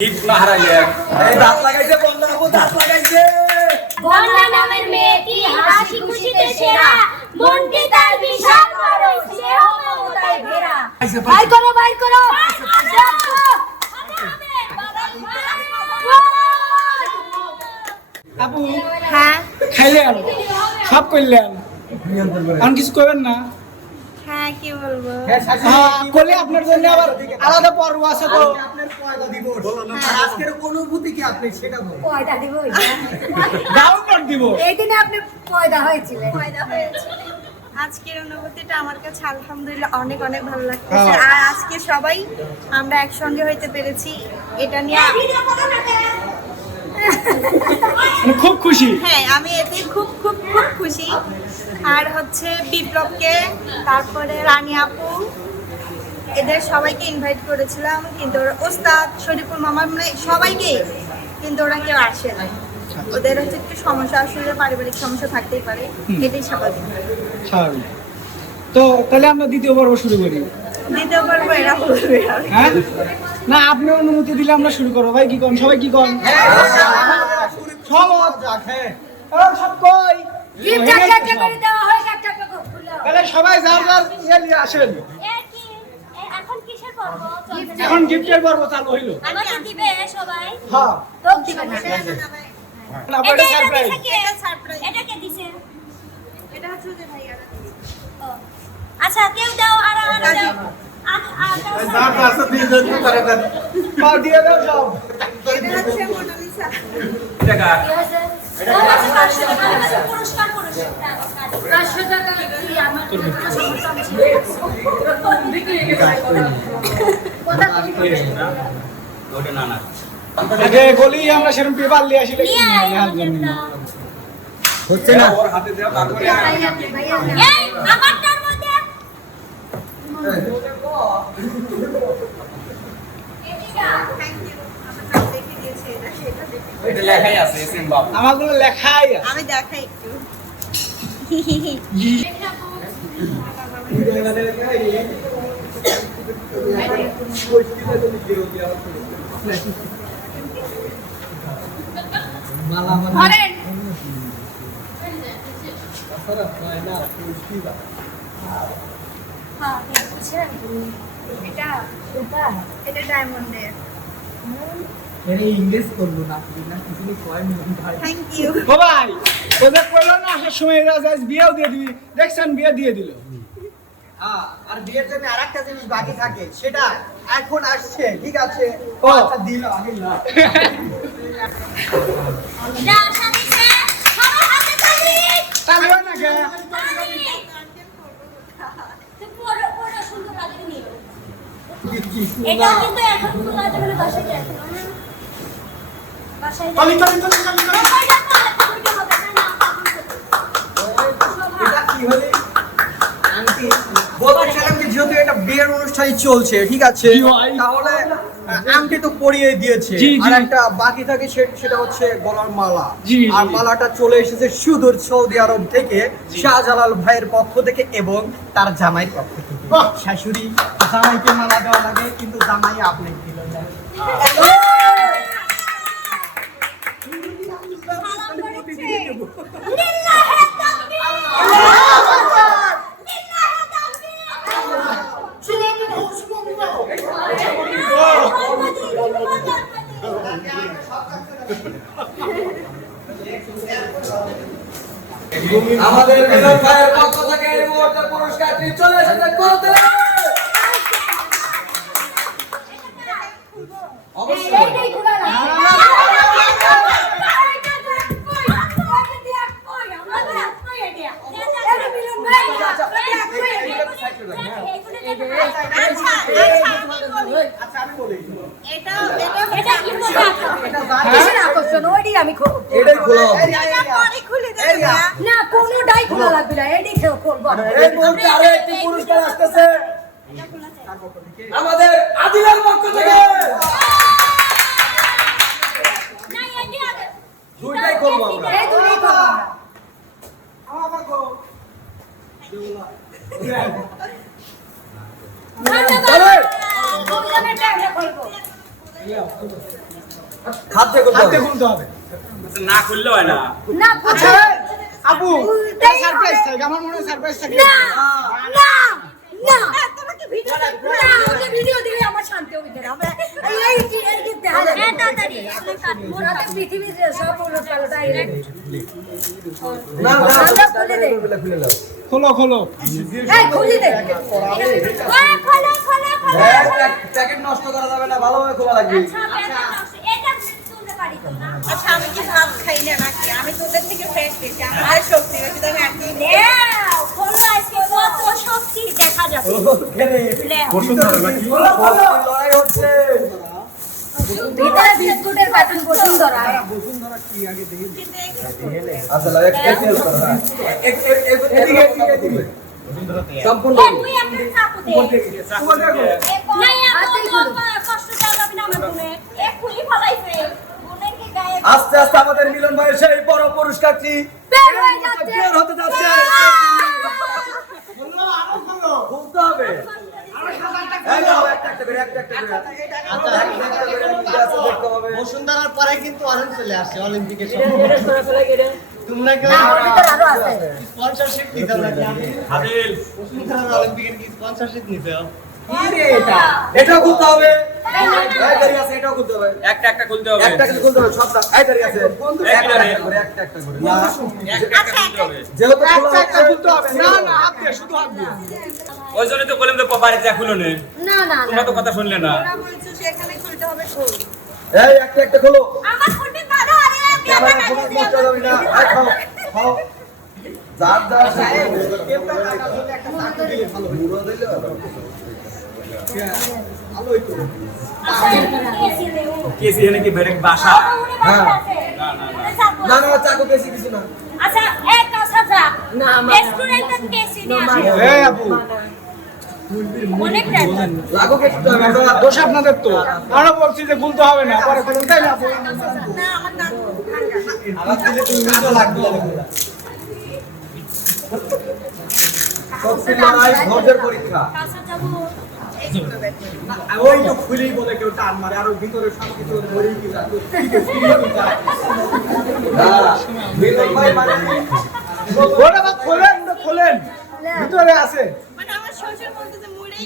দাঁত লাগাইছে দাঁত লাগাইছে বন্যা নামের মেয়েটি হাসি খুশিতে সেরা মনটি তার বিশাল বড় স্নেহ মমতায় ঘেরা বাইর করো আপু হ্যাঁ খাইলেন সব করলেন আর কিছু করবেন না হ্যাঁ কি বলবো করলে আপনার জন্য আবার আলাদা পর্ব আছে তো আপনার পয়লা দিবস আর আজকের অনুভূতি কি আপনি সেটা বলুন পয়দা দিব ডাউনলোড দিব এই দিনে আপনি পয়দা হয়েছিলেন আজকের অনুভূতিটা আমার কাছে আলহামদুলিল্লাহ অনেক অনেক ভালো লাগতেছে আর আজকে সবাই আমরা একসঙ্গে হইতে পেরেছি এটা নিয়ে খুব খুশি হ্যাঁ আমি এতে খুব খুব খুব খুশি আর হচ্ছে বিপ্লবকে তারপরে রানী আপু এদের সবাইকে ইনভাইট করেছিলাম কিন্তু ওরা ওস্তাদ শরীফুল মামা মানে সবাইকে কিন্তু ওরা কেউ আসে না ওদের হচ্ছে একটু সমস্যা আসলে পারিবারিক সমস্যা থাকতেই পারে এটাই স্বাভাবিক স্বাভাবিক তো তাহলে আমরা দ্বিতীয় পর্ব শুরু করি দ্বিতীয় পর্ব এরা বলবে আর হ্যাঁ না আপনি অনুমতি দিলে আমরা শুরু করবো ভাই কি করেন সবাই কি করেন সব কই গিফট একটা করে দেওয়া হয় একটা করে তাহলে সবাই যার যার ইয়ে নিয়ে আসেন এখন কিসের পর্ব এখন গিফটের পর্ব চালু হইলো আমাকে দিবে সবাই হ্যাঁ তো দিবে না আপনাদের সারপ্রাইজ এটা সারপ্রাইজ এটা কে দিছে এটা হচ্ছে যে ভাইয়ারা আচ্ছা কেউ দাও আর দাও মা দিয়ে দাও সব এটা হচ্ছে মোনালিসা পুরস্কার 500 টাকা কি আমার আগে গলি আমরা সেরকম পেপার নিয়ে আসি হচ্ছে না এই আমারটার মধ্যে আমাগুলো লেখাই আছে আমি দেখাই একটু ধরেন হ্যাঁ বুঝছেন এটা এটা ডায়মন্ডের ইংলিশ করলো না কিছু কয় ভাই থ্যাংক ইউ ও ভাই ওদের কইলো না আসার সময় এরা যাই বিয়েও দিয়ে দিবি দেখছেন বিয়ে দিয়ে দিল হ্যাঁ আর বিয়ের জন্য আরেকটা জিনিস বাকি থাকে সেটা এখন আসছে ঠিক আছে ও। আচ্ছা দিল আমি না যা আশা দিছে সবার হাতে তালি তাহলে না কে তো পুরো সুন্দর লাগে নি এটা কিন্তু এখন পুরো লাগে মানে বাসায় যায় বাসায় তালি যায় তালি তালি তালি তালি। এটা কি হলে আন্টি বলছিলাম যে যেহেতু এটা বিয়ের অনুষ্ঠানই চলছে ঠিক আছে জি ভাই। তাহলে আংটি তো পরিয়ে দিয়েছে জি, জি। আর একটা বাকি থাকে সেটা হচ্ছে গলার মালা জি, আর জি। মালাটা চলে এসেছে সুদূর সৌদি আরব থেকে শাহজালাল ভাইয়ের পক্ষ থেকে এবং তার জামাইয়ের পক্ষ থেকে বাহ। শাশুড়ি জামাইকে মালা দেওয়া লাগে কিন্তু জামাই আপনি দিল না আমাদের মিলন ভাইয়ের পক্ষ থেকে এই মুহূর্তে পুরস্কারটি চলে এসেছে করতে অবশ্যই এইটাই খোলা লাগে আচ্ছা আমি বলি এটা এটা কি মজা কিসের আকর্ষণ ওইটাই আমি খুলবো এটাই খোলা হবে এটা পরে খুলে দেবে ভাইয়া। না কোনোটাই খোলা লাগবে না এইটাই খুলবো এই মুহূর্তে আরো একটি পুরস্কার আসতেছে আমাদের আদিলের পক্ষ থেকে না এইটাই আগে দুইটাই করবো আমরা এই দুটোই করবো ধন্যবাদ অভিযানের টাইমে করবো খাদ্যে করতে হাতে হবে। খুলতে হবে। না খুললে হয় না। না আচ্ছা আপু খুলতেই হবে। সারপ্রাইজ থাকে, আমার মনে হয় সারপ্রাইজ থাকে। না না না তোমাকে ভিডিও না ওকে ভিডিও দিলে আমার শান্তি হবে না আমরা এই কি দেখা যায় হ্যাঁ তাড়াতাড়ি মোরাতে পৃথিবীর সব উলট পালট আইলে না আমরা খুলে দে খুলে নাও। খোলো খোলো। এই খুলে দে ওই খোলো খোলো খোলো প্যাকেট নষ্ট করা যাবে না, ভালোভাবে খোলা লাগবে। আচ্ছা এটা তুলতে পারি তো না আচ্ছা আমি কি ভাত খাই না নাকি? আমি তোদের থেকে ফ্রেশ পেয়েছি, আমার শক্তি বেশি, আমি একদম নাও খোলো আজকে কত শক্তি দেখা যাবে লড়াই হচ্ছে। ভিতরে বিস্কুটের প্যাটার্ন বসুন্ধরা আচ্ছা লাও, একটা ক্লিয়ার করো না। এদিকে এদিকে সম্পূর্ণ তুই একটা চাকু দে না এত কষ্ট দেওয়া যাবে না আমার বোনে এক খুলি ফলাইছে বোনের কি গায়ে আস্তে আস্তে আমাদের মিলন ভাইয়ের সেই বড় পুরস্কারটি বের হয়ে যাচ্ছে বের হতে যাচ্ছে। খোলো আরো খোলো। খুলতে হবে। এই নাও, একটা একটা করে, একটা একটা করে। একটা করে কি আছে দেখতে হবে। বসুন্ধরার পরে কিন্তু অরেঞ্জ চলে আসছে অলিম্পিকের সময়। তোমরা কেউ না ওর ভিতর আরো আছে স্পন্সরশিপ নিতে নাকি? আদিল বসুন্ধরার অলিম্পিকের কি স্পন্সরশিপ নিতে হবে? এটাও খুলতে হবে। এই দাঁড়িয়ে আছে, এটাও খুলতে হবে। একটা একটা খুলতে হবে। একটা করে খুলতে হবে, সব দাও। এই দাঁড়িয়ে আছে। একটা করে। একটা করে, একটা একটা করে। না, একটা একটা খুলতে হবে। যেহেতু খোলা একটা একটা হচ্ছে, খুলতে হবে। না না হাত দিয়ে, শুধু হাত দিয়ে। ওই জন্যই তো বললাম যে বাড়িতে যা খুলো নে। না না তোমরা তো কথা শুনলে না। ওরা বলছে সেখানে খুলতে হবে খোল। এই একটা একটা খোলো। আমার খুঁটি বাঁধা আরে ক্যামেরা ফোকাস নষ্ট হবে না। এই খাও, খাও। যার যার মুড়ো দিলে হবে। কেসি এনে কি বেরেক বাসা? না না, চাকু বেশি কিছু না। আচ্ছা এক কাজ আছে না রেস্টুরেন্টের কেসি নিয়ে আসি এই আপু অনেক রাত লাগু কেটে হবে। আমরা দোষ আপনাদের তো। আমরা বলছি যে খুলতে হবে না, পরে খুলুন, তাই না আপু? না আমার নাক ভাঙা। আমার দিলে 2 মিনিটও লাগবে না। সত্যি লড়াই, ধৈর্যের পরীক্ষা। কাছে যাবো ওই তো খুলেই বলে কেউ টান মারে, আর ওর ভিতরে সব কিছু ধরেই কি যায়। না, মিলন ভাই মানে ওটা বা খোলেন, ওটা খোলেন। ভিতরে আছে। মানে আমার শ্বশুর বলতেছে মুড়েই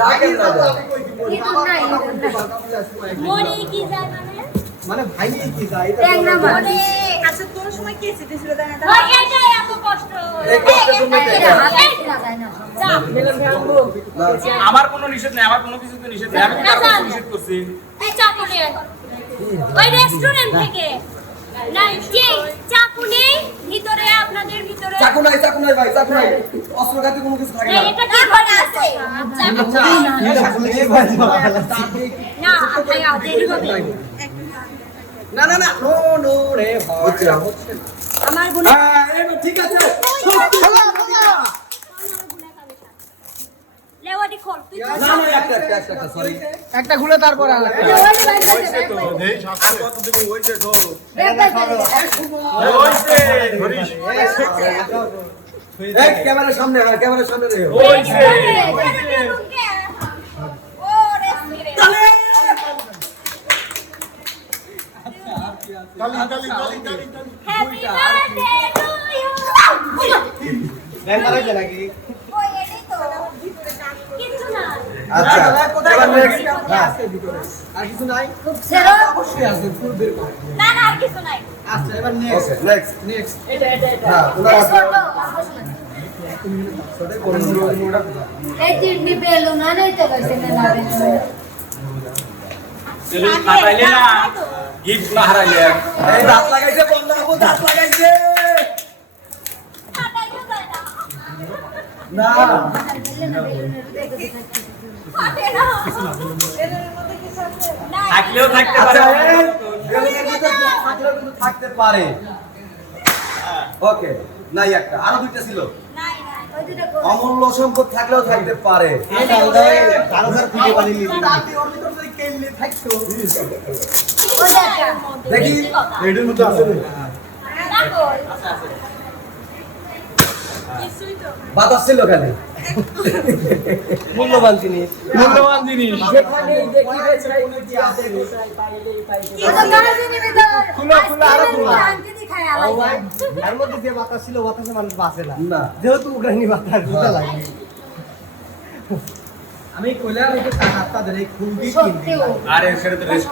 যাকে না যায়। ইদুন নাই মরি কি যায় মানে মানে ভাই কি যায়? ট্যাংরা মাছ আচ্ছা তোর সময় কে দিছিল জানা তা? ওই এটাই এত কষ্ট এই কষ্ট তুমি দেখো। যা আমার কোনো নিষেধ নেই, আমার কোনো কিছুতে নিষেধ নেই। আমি কারো কিছু নিষেধ করছি। এই চাকু নিয়ে ওই রেস্টুরেন্ট থেকে না কি চাকু নেই ভিতরে আপনাদের ভিতরে চাকু নাই ভাই, চাকু নাই। অস্ত্রঘাতী কোনো কিছু থাকে না। এটা কি ঘরে আছে না আপনি দেরি হবে না না না, নো নো রে হচ্ছে হচ্ছে। আমার বোন হ্যাঁ, এই ঠিক আছে। লেওয়াটি খোল তুই না না, একটা সরি। একটা খুলে তারপর আর একটা। এই ক্যামেরার সামনে আয়, ক্যামেরার সামনে রে। আচ্ছা, এবার নেক্সট। আর কিছু নাই? অবশ্যই আছে, ফুল বের করো। আচ্ছা এবার নেক্সট। ওকে, নেক্সট। নেক্সট। হ্যাঁ, ওরা আছে। এই তিনটি বেলুন আনাইতে পারছেন না সেলুন খাটাইলে না, গিফট না হারাইলে। এই দাঁত লাগাইছে, বন্ধ আপু, দাঁত লাগাইছে। না, থাকলেও থাকতে আচ্ছা, পারে। এই বেলুনের ভিতর কিছু থাকলেও কিন্তু থাকতে পারে। ওকে, নাই একটা, আরো দুইটা ছিল। অমূল্য সম্পদ থাকলেও থাকতে পারে। দেখি, এটার মধ্যে আছে বাতাস ছিল খালি মূল্যবান জিনিস মূল্যবান জিনিস খুলো, খুলো, আরো খুলো। এর মধ্যে যে বাতাস ছিল বাতাসে মানুষ বাঁচে না না। যেহেতু উগ্রানি বাতাস বুঝা লাগে আমি কইলাম একটু হাতটা ধরে খুবই সত্যিও আরে সেটা তো রেস্ট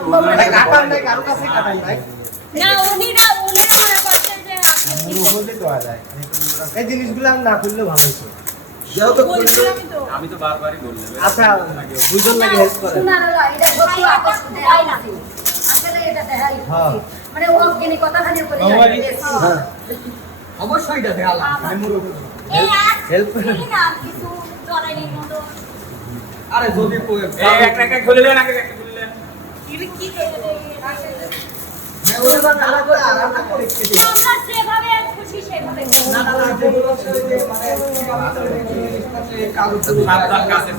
কাটার নাই কারো কাছে কাটার নাই না উনিরা মনে করছে যে এই জিনিসগুলো আর না খুললে ভালো হতো যেহেতু আমি তো বারবারই বললাম আচ্ছা দুজন লাগে হেল্প করে শোনার হলো এটা সত্যি আকর্ষণ দেখাই না আসলে এটা দেখাই হ্যাঁ। মানে ও কিনে কথাখানির উপরে হ্যাঁ অবশ্যই এটা দেখালাম এই হেল্প না কিছু চড়াইনির মতো আরে যদি এই একটা একটা খুলে দেন আগে একটা খুলে দেন আমরা যেভাবে খুশি সেভাবে সাবধান কাছে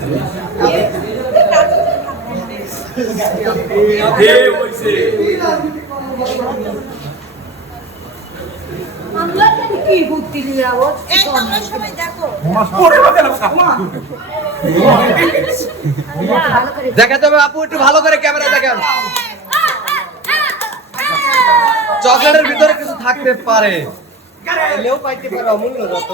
দে হইছে আমরা কি বুদ্ধি দিয়ে যাবো এই তোমরা সবাই দেখো ভালো করে দেখাতে হবে আপু একটু ভালো করে ক্যামেরা দেখেন চকলেটের ভিতরে কিছু থাকতে পারে এলেও পাইতে পারে অমূল্য রত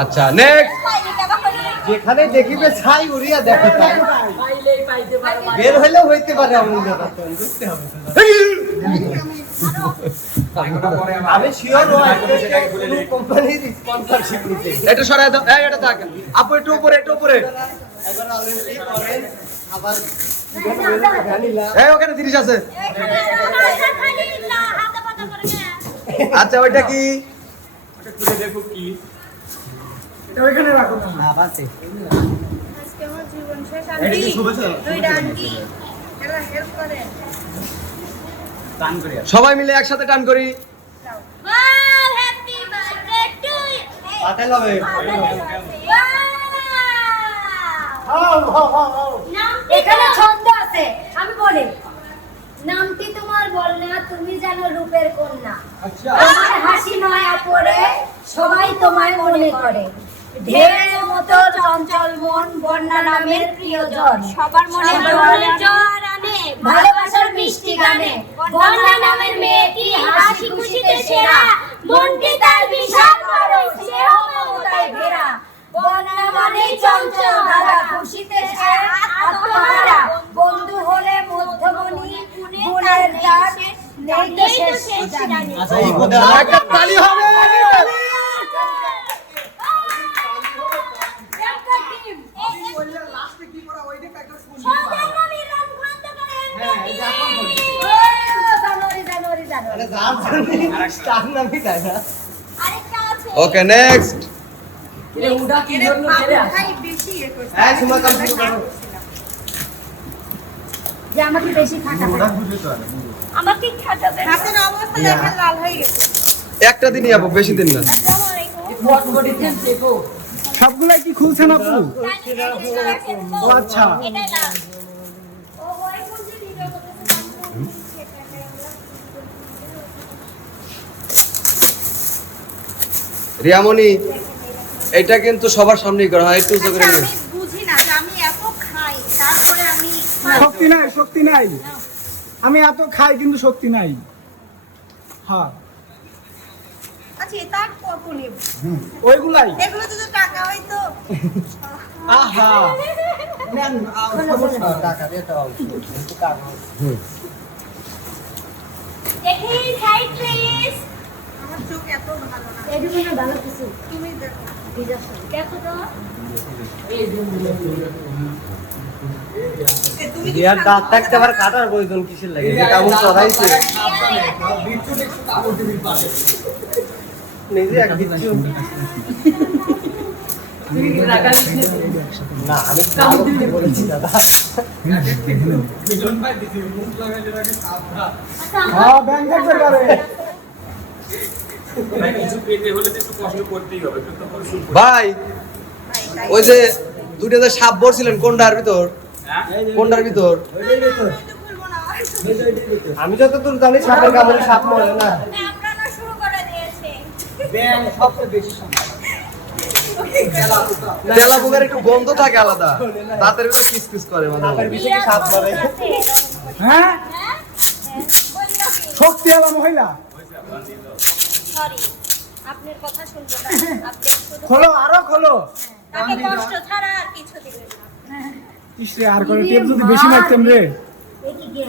আচ্ছা নেক্সট যেখানে দেখিবে ছাই উড়িয়া দেখো তাই বের হইলেও হইতে পারে অমূল্য রত বুঝতে হবে আমি শিওর কোম্পানির স্পন্সরশিপ নিতে এটা সরাই দাও এই এটা থাক আপু একটু উপরে একবার অলরেডি করেন আবার জানিলা এই ওখানে জিনিস আছে আচ্ছা ওইটা কি ওটা খুলে দেখো কি আবার সে আজকে আমার জীবন শেষ আন্টি দুইটা আন্টি এরা হেল্প করে দান করে সবাই মিলে একসাথে টান করি পাতাই লবে এখানে ছন্দ আছে আমি বলি নামটি তোমার বলনা তুমি জানো রূপের কন্যা তোমার হাসি মায়া পড়ে সবাই তোমায় মনে করে ঢেউয়ের মতো চঞ্চল মন বন্যা নামের প্রিয়জন সবার মনে জ্বর আনে ভালোবাসার মিষ্টি গানে বন্যা নামের মেয়েটি হাসি খুশিতে সেরা মনটি তার বিশাল বড় স্নেহ মমতায় ঘেরা বন্যা মানেই চঞ্চল ধারা খুশিতে সেরা আত্মহারা বন্ধু হলে মধ্যমণি গুণের দাগ নেই তো শেষ জানি আচ্ছা এই কোদা একটা তালি হবে আরে যার জানি স্টার নামই তাই না আরেকটা আছে ওকে নেক্সট ভাই বেশি ইয়ে করছে হ্যাঁ সুমা কাম শুরু করো যে আমাকে বেশি খাটা আমাকে খাটাবে হাতের অবস্থা দেখে লাল হয়ে গেছে একটা দিনই আপু বেশি দিন না সবগুলাই কি খুলছেন আপু ও আচ্ছা এটাই না রিয়ামণি এটা কিন্তু সবার সামনেই করা হয় একটু উঁচু করে আচ্ছা, নিও। আমি বুঝি না যে আমি এত খাই তারপরে আমি শক্তি নাই আমি এত খাই কিন্তু শক্তি নাই হ্যাঁ আচ্ছা এটা আর কত নেব ওইগুলাই এগুলো যদি টাকা হইতো আহা নেন টাকা দিয়ে তো কিন্তু কাজ দেখি সাইড প্লিজ আমার চোখ এত ভালো না এটুকু না ভালো কিছু তুমি দেখো দেখো তো তুমি ইয়ার দাঁত থাকতে আবার কাটার প্রয়োজন কিসের লাগে কেমন চড়াইছে নিজে এক দিচ্ছু না আমি ভালো করে বলেছি দাদা হ্যাঁ ব্যাংক করতে পারে কিছু পেতে হলে তো একটু কষ্ট করতেই হবে কিন্তু তখন সুখ ভাই ওই যে দুইটা যে সাপ বলছিলেন কোনটার ভিতর হ্যাঁ কোনটার ভিতর আমি তো বলবো না আমি যতদূর জানি সাপের কামড়ে সাপ মরে না আমরা না শুরু ব্যাং সবচেয়ে বেশি সময় তেলা পোকার একটু গন্ধ থাকে আলাদা, দাঁতের ভিতরে কিসকিস করে মানে বেশি কি স্বাদ বাড়ে? হ্যাঁ শক্তিওয়ালা মহিলা সরি আপনার কথা শুনবো না আপনি শুধু খোলো আরো খোলো তাকে কষ্ট ছাড়া আর কিছু দিবেন না ইসরে আর করে টেপ যদি বেশি মারতেম রে দেখি কি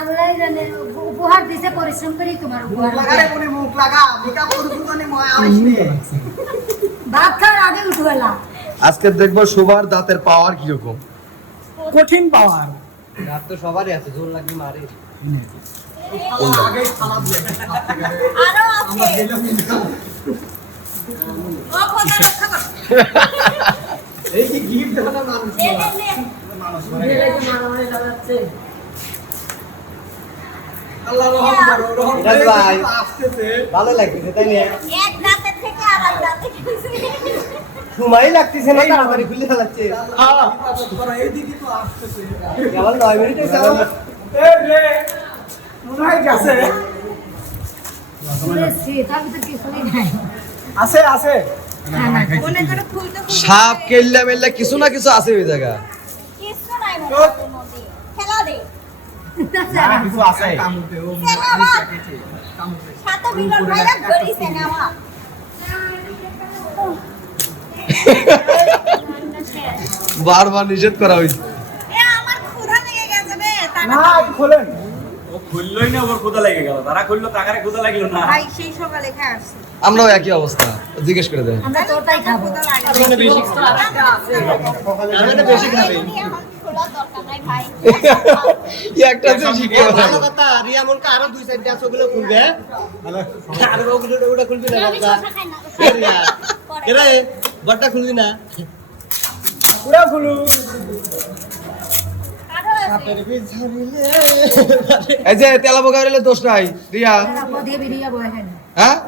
আল্লাহ জানে উপহার দিছে পরিশ্রম করি তোমার উপহার লাগারে কোনে মুখ লাগা মেকআপ করবো তো ময় আইস নি ভাত খাওয়ার আগে উঠবেলা আজকে দেখবো সুভার দাঁতের পাওয়ার কিরকম। কঠিন পাওয়ার রাত তো সবারই আছে, জোর লাগি মারে। আগে খাওয়া দিয়ে আরো আছে ও কথা রক্ষা কর এই কি গিফট দেওয়া মানুষ নে নে নে আল্লাহ রহম করো রহম মিরাজ ভাই। আসতেছে ভালো লাগতেছে তাই না? এক দাঁতের থেকে আর এক দাঁতে গেছে সময় লাগতেছে না, তাড়াতাড়ি খুলে ফেলাচ্ছে। এইদিকে তো আসতেছে কেবল 9 মিনিট হয়েছে আমার। এই রে মনে হয় গেছে শুনেছি তার ভিতরে কিছুই নাই আছে আছে মনে করে খুলতে সাপ কেল্লা মেল্লা কিছু না কিছু আছে ওই জায়গা। কিছু নাই মনে হয় ওর মধ্যে খেলা দে কিছু আছে কামুতে ও খেলা বাদ সাথে বিলন ভাইরা ধরিছে না আমার বারবার নিষেধ করা হয়েছে। এ আমার ক্ষুধা লেগে গেছে রে না একটু খোলেন ও খুললোই না, ওর ক্ষুধা লেগে গেল। তারা খুললো, তাকারে ক্ষুধা লাগলো না। ভাই সেই সকালে খাই আসছে আমরাও একই অবস্থা, জিজ্ঞেস করে দেন। আমরা তোরটাই খাবো ক্ষুধা লাগে মানে বেশি আমি তো বেশি খাবে। এখন খোলা দরকার নাই ভাই একটা যে শিখে ভালো কথা, রিয়া মনকে আরো 2-4টা আছে, ওগুলো খুলবে। আরো ওটা খুলবি না আমি বাবা। শসা খাই না এ রিয়া, এ রে, বড়টা খুলবি না। পুরা খুলু আরো আছে এই যে তেলা পোকা হইলে দোষ নাই রিয়া, দিয়ে বেরিয়ে বয় খাই না হ্যাঁ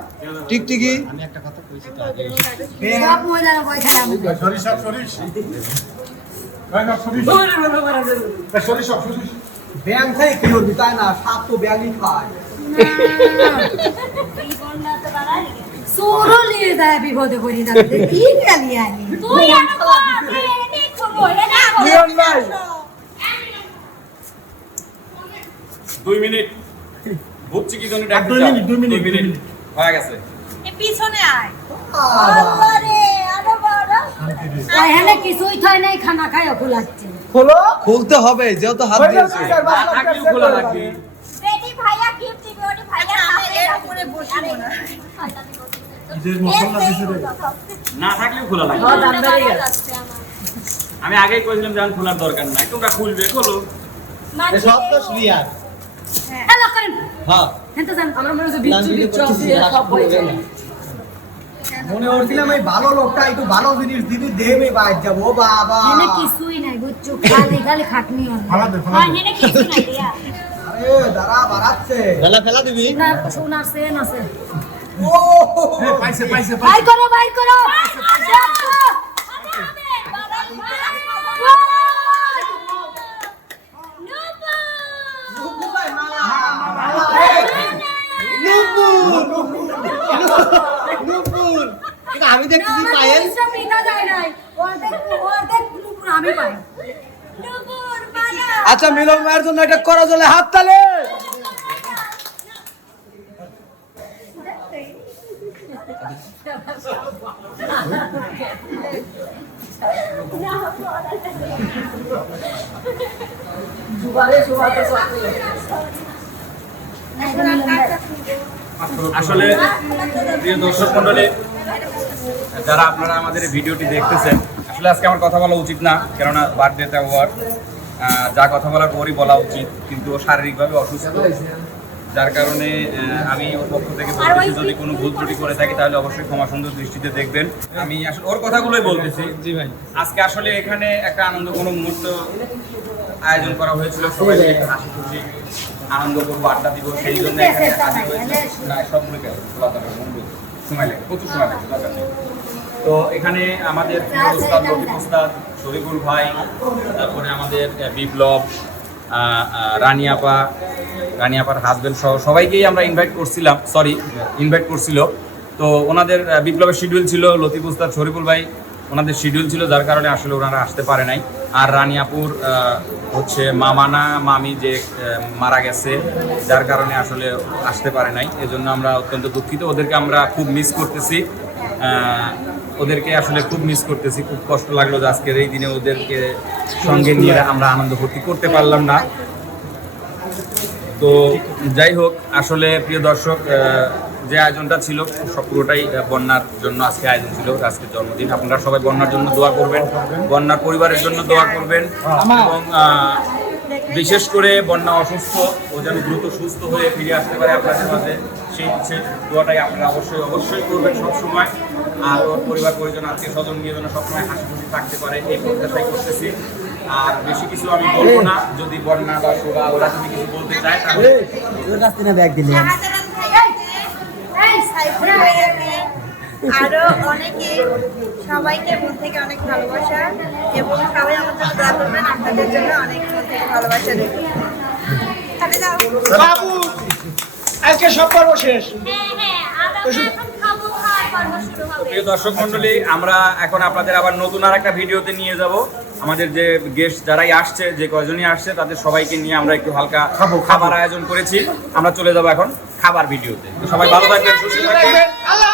টিকটিকি আমি একটা কথা কইছি তো সব মজা বয় খাই আমি ব্যাং খাই কি করবি তাই না, সাপ তো ব্যাংই খায় এই বন্যা তো বাড়াই সোরো নিয়ে যায় বিপদে পড়ি যাবে কি গেলি আনি তুই আনো কর এনে খুলো এনে মিলন ভাই 2 মিনিট বুঝছি কি জন্য ডাক দিছো। 2 মিনিট হয়ে গেছে। এ পিছনে আয় আল্লাহ রে আরো বড় এখানে কিছুই থয় নাই খানা খায় খোলাচ্ছে খোলো খুলতে হবে যেহেতু হাত হয়ে দিয়েছে। যাচ্ছে, বাস না লাগবে, থাকলেও খোলা লাগবে। বেটি ভাইয়া গিফট দিবে ওটি ভাইয়া আমি এর উপরে বসবো না না থাকলেও খোলা লাগবে। আমি আগেই কইছিলাম যে আমি খোলার দরকার নাই, তোমরা খুলবে, খোলো। এ সব তো রিয়ার। হ্যালো করেন হ্যাঁ হ্যাঁ তো জান আমরা মনে হচ্ছে নাম ভিডিও করতেছি, সব বলবে না। মনে করছিলাম এই ভালো লোকটা একটু ভালো জিনিস দিদি দেবে বাইর যাবো বাবা এখানে কিছুই নাই বুঝছো খালি খালি খাটনি হয় হয় এনে কিছু নাই দিয়া আরে দাঁড়া বাড়াচ্ছে ফেলা ফেলা দিবি। না সোনার সেন আছে ও বাইর করো দেখো নূপুর, কিন্তু আমি দেখতেছি পায়েল। আমি পাই নুপুর বাবা আচ্ছা মিলন ভাইয়ের জন্য এটা করা চলে, হাত তালে। আসলে প্রিয় দর্শক মণ্ডলী, যারা আপনারা আমাদের এই ভিডিওটি দেখতেছেন, আসলে আজকে আমার কথা বলা উচিত না, কেননা বার্থডেতে ওর যা কথা বলার পরই বলা উচিত, কিন্তু ও শারীরিকভাবে অসুস্থ, যার কারণে আমি ওর পক্ষ থেকে বলতেছি যদি কোনো ভুল ত্রুটি করে থাকি তাহলে অবশ্যই ক্ষমা সুন্দর দৃষ্টিতে দেখবেন। আমি আসলে ওর কথাগুলোই বলতেছি। জি ভাই, আজকে আসলে এখানে একটা আনন্দ কোনো মুহূর্ত আয়োজন করা হয়েছিল, সবাই মিলে হাসি খুশি আনন্দ করবো, আড্ডা দিব, সেই জন্য এখানে হাজির হয়েছে। প্রায় সবগুলো বন্ধু সময় লাগে, প্রচুর সময় লাগে, দরকার নেই। তো এখানে আমাদের প্রিয় উস্তাদ, রফিক উস্তাদ, শরীফুল ভাই, তারপরে আমাদের বিপ্লব, রানী আপার হাজবেন্ড সহ সবাইকেই আমরা ইনভাইট করছিল। তো ওনাদের বিপ্লবের শিডিউল ছিল, লতিফ উস্তাদ, শরীফুল ভাই ওনাদের শিডিউল ছিল, যার কারণে আসলে ওনারা আসতে পারে নাই। আর রানী আপুর হচ্ছে মামি যে মারা গেছে, যার কারণে আসলে আসতে পারে নাই। এজন্য আমরা অত্যন্ত দুঃখিত। ওদেরকে আমরা খুব মিস করতেছি, খুব কষ্ট লাগলো যে আজকের এই দিনে ওদেরকে সঙ্গে নিয়ে আমরা আনন্দ ফুর্তি করতে পারলাম না। তো যাই হোক, আসলে প্রিয় দর্শক, যে আয়োজনটা ছিল সব পুরোটাই বন্যার জন্য আজকে আয়োজন ছিল, আজকে জন্মদিন। আপনারা সবাই বন্যার জন্য দোয়া করবেন, বন্যার পরিবারের জন্য দোয়া করবেন, এবং বিশেষ করে বন্যা অসুস্থ, ও যেন দ্রুত সুস্থ হয়ে ফিরে আসতে পারে আপনাদের মাঝে, সেই দোয়াটাই আপনারা অবশ্যই করবেন সবসময়। আর ওর পরিবার পরিজন, আত্মীয় স্বজন নিয়ে যেন সবসময় হাসি খুশি থাকতে পারে, এই প্রত্যাশাই করতেছি। আর বেশি কিছু আমি বলবো না, যদি বন্যা বা শোভা ওরা যদি কিছু বলতে চায় তাহলে আরো অনেকে, সবাইকে মন থেকে অনেক ভালোবাসা, এবং সবাই আমার জন্য দোয়া করবেন। আপনাদের জন্য অনেক মন থেকে ভালোবাসা দেবেন। বাবু আজকে সব পর্ব শেষ। হ্যাঁ, আর আমরা এখন খাবো, খাওয়ার পর্ব শুরু হবে। প্রিয় দর্শক মন্ডলী, আমরা এখন আপনাদের আবার নতুন আর একটা ভিডিওতে নিয়ে যাব। আমাদের যে গেস্ট যারাই আসছে, যে কয়জনই আসছে, তাদের সবাইকে নিয়ে আমরা একটু হালকা খাবার আয়োজন করেছি। আমরা চলে যাব এখন খাবার ভিডিওতে। তো সবাই ভালো থাকবেন, সুস্থ থাকবেন। আল্লাহ